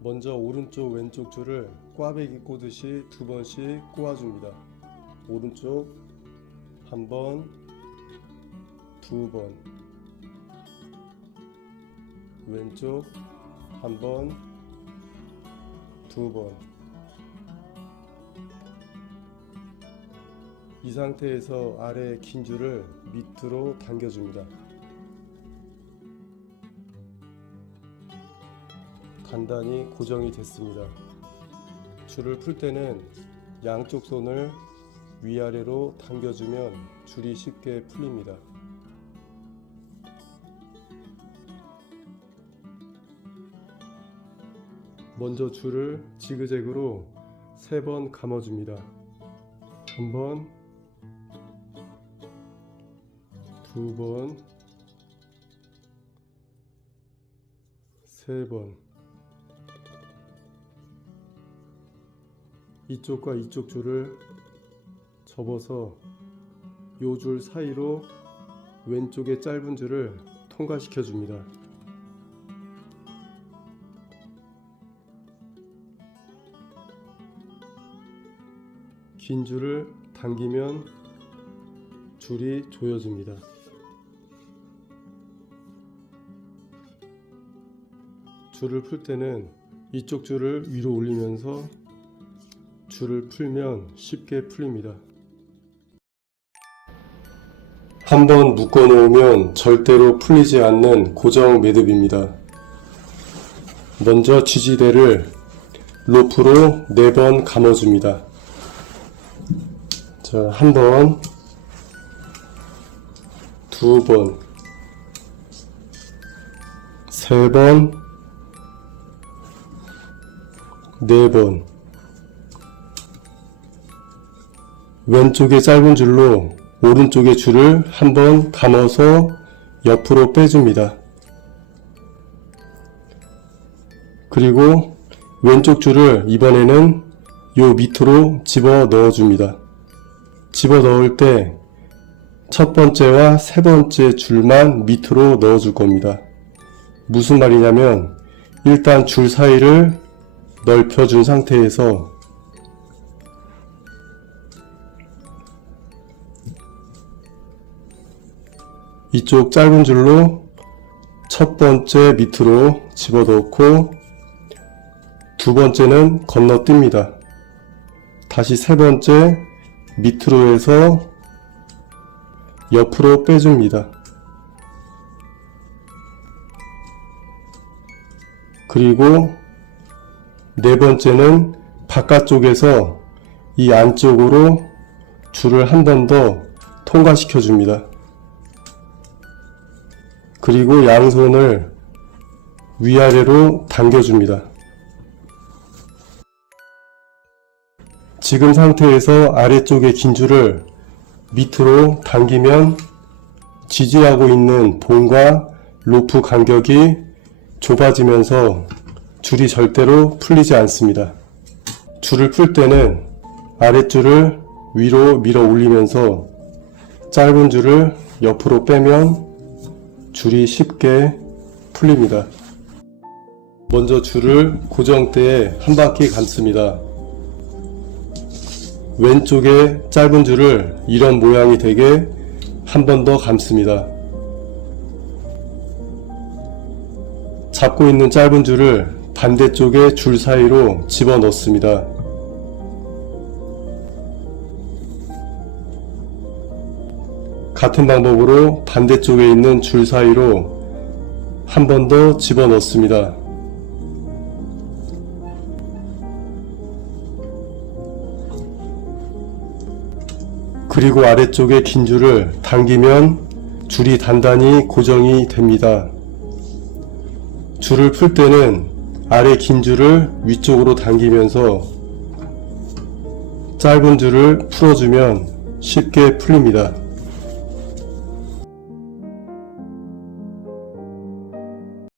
먼저 오른쪽 왼쪽 줄을 꽈배기 꼬듯이 두 번씩 꼬아줍니다. 오른쪽 한 번, 두 번, 왼쪽 한 번, 두 번. 이 상태에서 아래 긴 줄을 밑으로 당겨줍니다. 간단히 고정이 됐습니다. 줄을 풀 때는 양쪽 손을 위아래로 당겨주면 줄이 쉽게 풀립니다. 먼저 줄을 지그재그로 세 번 감아줍니다. 한 번, 두 번, 세 번. 이쪽과 이쪽 줄을 접어서 요 줄 사이로 왼쪽의 짧은 줄을 통과시켜 줍니다. 긴 줄을 당기면 줄이 조여집니다. 줄을 풀 때는 이쪽 줄을 위로 올리면서 줄을 풀면 쉽게 풀립니다. 한번 묶어 놓으면 절대로 풀리지 않는 고정 매듭입니다. 먼저 지지대를 로프로 4번 감아줍니다. 자, 한 번, 두 번, 세 번, 네 번. 왼쪽의 짧은 줄로 오른쪽의 줄을 한번 감아서 옆으로 빼줍니다. 그리고 왼쪽 줄을 이번에는 요 밑으로 집어 넣어줍니다. 집어 넣을 때 첫 번째와 세 번째 줄만 밑으로 넣어줄 겁니다. 무슨 말이냐면 일단 줄 사이를 넓혀준 상태에서 이쪽 짧은 줄로 첫 번째 밑으로 집어넣고 두 번째는 건너뜁니다. 다시 세 번째 밑으로 해서 옆으로 빼줍니다. 그리고 네 번째는 바깥쪽에서 이 안쪽으로 줄을 한 번 더 통과시켜 줍니다. 그리고 양손을 위아래로 당겨줍니다. 지금 상태에서 아래쪽의 긴 줄을 밑으로 당기면 지지하고 있는 봉과 로프 간격이 좁아지면서 줄이 절대로 풀리지 않습니다. 줄을 풀 때는 아랫줄을 위로 밀어 올리면서 짧은 줄을 옆으로 빼면 줄이 쉽게 풀립니다. 먼저 줄을 고정대에 한 바퀴 감습니다. 왼쪽에 짧은 줄을 이런 모양이 되게 한 번 더 감습니다. 잡고 있는 짧은 줄을 반대쪽의 줄 사이로 집어 넣습니다. 같은 방법으로 반대쪽에 있는 줄 사이로 한 번 더 집어 넣습니다. 그리고 아래쪽에 긴 줄을 당기면 줄이 단단히 고정이 됩니다. 줄을 풀 때는 아래 긴 줄을 위쪽으로 당기면서 짧은 줄을 풀어주면 쉽게 풀립니다.